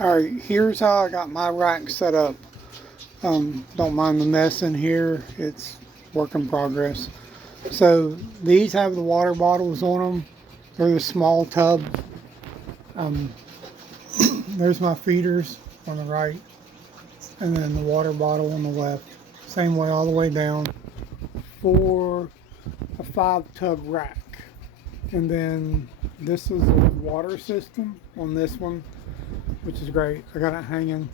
Alright, here's how I got my rack set up. Don't mind the mess in here, it's work in progress. So these have the water bottles on them. They're the small tub. Um, there's my feeders on the right, and then the water bottle on the left. Same way all the way down for a 5 tub rack. And then this is the water system on this one, which is great. I got it hanging.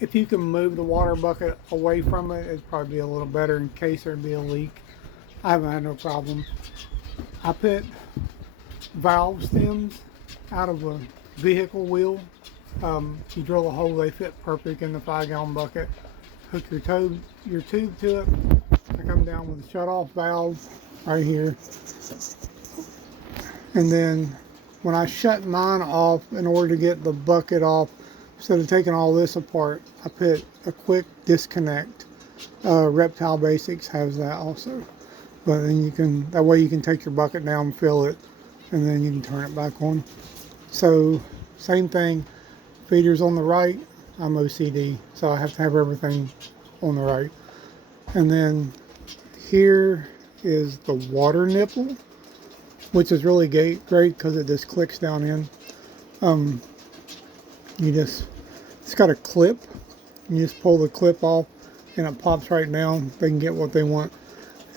If you can move the water bucket away from it, it'd probably be a little better in case there'd be a leak. I haven't had no problem. I put valve stems out of a vehicle wheel. You drill a hole, they fit perfect in the 5-gallon bucket. Hook your tube to it. I come down with a shut-off valve right here. And then when I shut mine off, in order to get the bucket off, instead of taking all this apart, I put a quick disconnect. Reptile Basics has that also. But then that way you can take your bucket down, fill it, and then you can turn it back on. So same thing, feeders on the right. I'm OCD, so I have to have everything on the right. And then here is the water nipple, which is really great because it just clicks down in. It's got a clip. You just pull the clip off and it pops right down. They can get what they want.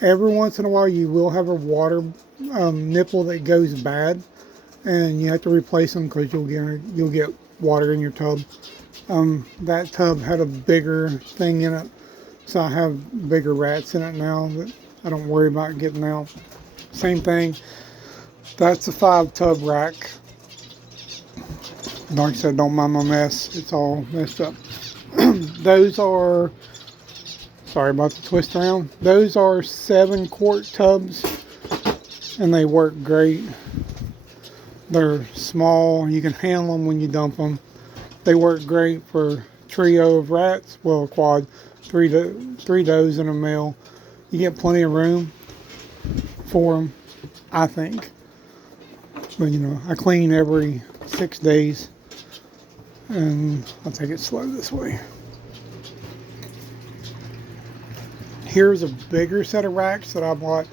Every once in a while you will have a water nipple that goes bad, and you have to replace them because you'll get water in your tub. That tub had a bigger thing in it, so I have bigger rats in it now that I don't worry about getting out. Same thing. That's a 5 tub rack. Like I said, don't mind my mess. It's all messed up. Those are, sorry about the twist around. Those are 7-quart tubs, and they work great. They're small. You can handle them when you dump them. They work great for trio of rats. Well, a quad, three does and a male. You get plenty of room for them, I think. But I clean every 6 days, and I'll take it slow this way. Here's a bigger set of racks that I bought.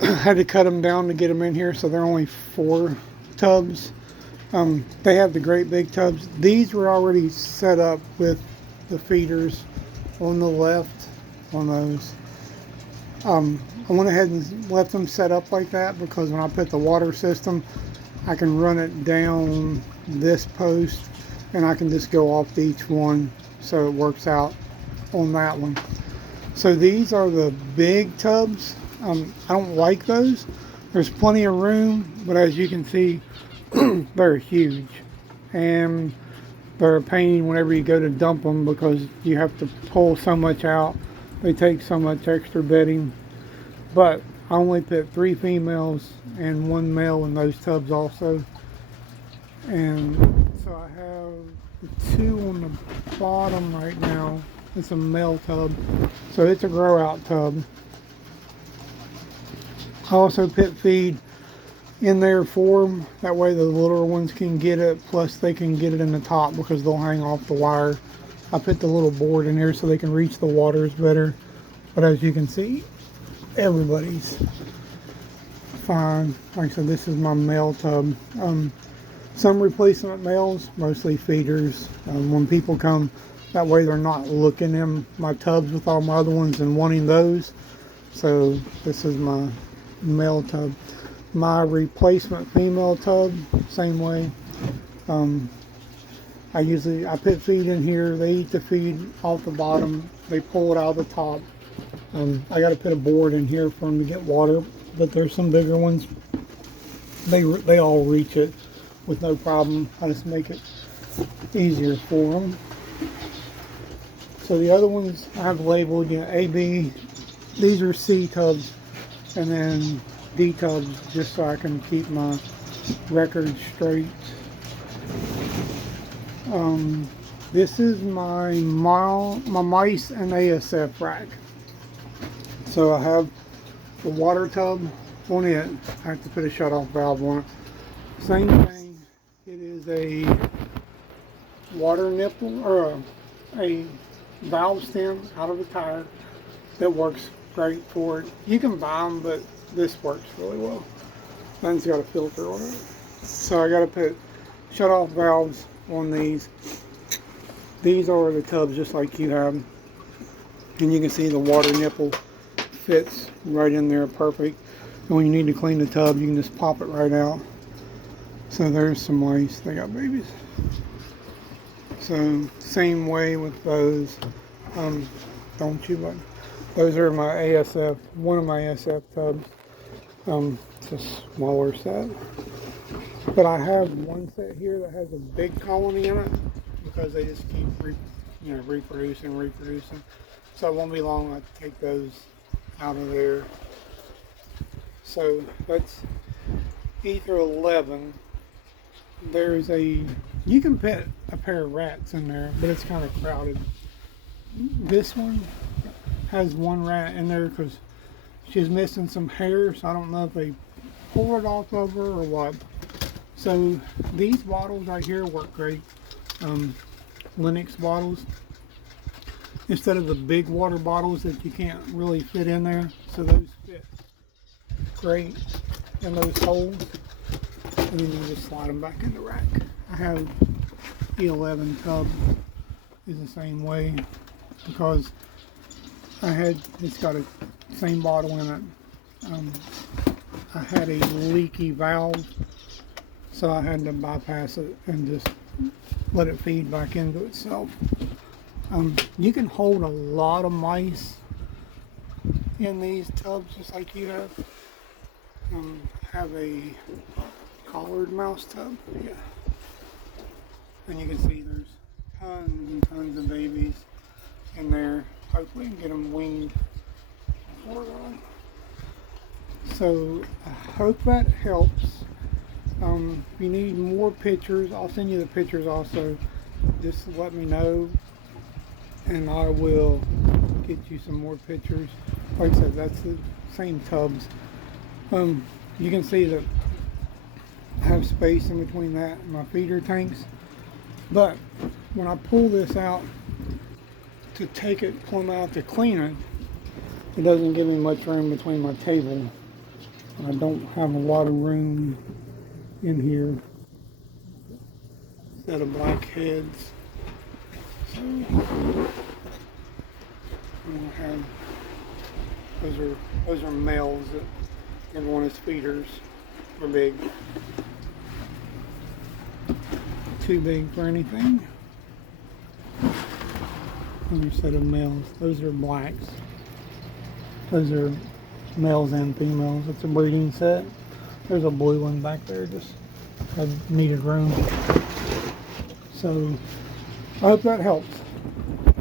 I had to cut them down to get them in here, so they're only 4 tubs. They have the great big tubs. These were already set up with the feeders on the left on those. I went ahead and left them set up like that because when I put the water system, I can run it down this post and I can just go off to each one, so it works out on that one. So these are the big tubs. I don't like those. There's plenty of room, but as you can see, they're huge, and they're a pain whenever you go to dump them because you have to pull so much out. They take so much extra bedding. But I only put 3 females and 1 male in those tubs also. And so I have 2 on the bottom right now. It's a male tub, so it's a grow out tub. I also put feed in there for them. That way the littler ones can get it, plus they can get it in the top because they'll hang off the wire. I put the little board in there so they can reach the waters better. But as you can see, everybody's fine. Like I said, this is my male tub. Some replacement males, mostly feeders. When people come, that way they're not looking in my tubs with all my other ones and wanting those. So this is my male tub. My replacement female tub, same way. I put feed in here. They eat the feed off the bottom. They pull it out of the top. I got to put a board in here for them to get water, but there's some bigger ones. They all reach it with no problem. I just make it easier for them. So the other ones I have labeled, A, B. These are C tubs, and then D tubs, just so I can keep my records straight. This is my mice and ASF rack. So I have the water tub on it. I have to put a shut-off valve on it. Same thing It is a water nipple or a valve stem out of a tire that works great for it. You can buy them, but this works really well. Mine's got a filter on it. So I got to put shut-off valves on these. These are the tubs just like you have. And you can see the water nipple fits right in there perfect. And when you need to clean the tub, you can just pop it right out. So there's some mice. They got babies. So same way with those. Don't you, but those are my ASF, one of my ASF tubs. It's a smaller set. But I have one set here that has a big colony in it because they just keep reproducing. So it won't be long I take those out of there. So that's E through 11. You can put a pair of rats in there, but it's kind of crowded. This one has one rat in there because she's missing some hair, so I don't know if they pulled it off of her or what. So these bottles right here work great. Linux bottles. Instead of the big water bottles that you can't really fit in there. So those fit great in those holes. And then you just slide them back in the rack. I have E11 tub is the same way because it's got a same bottle in it. I had a leaky valve, so I had to bypass it and just let it feed back into itself. You can hold a lot of mice in these tubs just like you have. Have a collared mouse tub, yeah. And you can see there's tons and tons of babies in there. Hopefully we can get them weaned before long. So I hope that helps. If you need more pictures, I'll send you the pictures also. Just let me know and I will get you some more pictures. Like I said, that's the same tubs. You can see that I have space in between that and my feeder tanks. But when I pull this out to take it plumb out to clean it, it doesn't give me much room between my table. I don't have a lot of room in here. Set of blackheads. So I'm gonna have those are males that everyone is feeders. They're big. Too big for anything. Another set of males. Those are blacks. Those are males and females. It's a breeding set. There's a blue one back there, just had needed room. So I hope that helps.